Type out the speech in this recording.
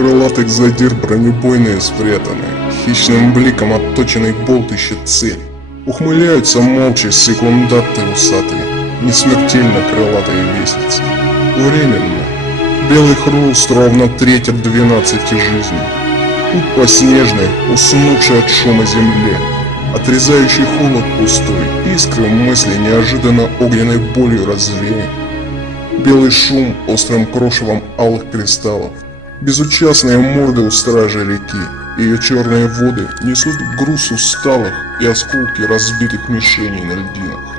крылатых задир бронебойные спрятаны, хищным бликом отточенный болт ищет цель. Ухмыляются молча секундаты усатые, несмертельно крылатые вестницы. Временно. Белый хруст ровно треть от 12 жизней. Путь по снежной, уснувшей от шума земле, отрезающий холод пустой, искры мысли неожиданно огненной болью развеян. Белый шум острым крошевом алых кристаллов, безучастные морды у стражи реки, ее черные воды несут груз усталых и осколки разбитых мишеней на льдинах.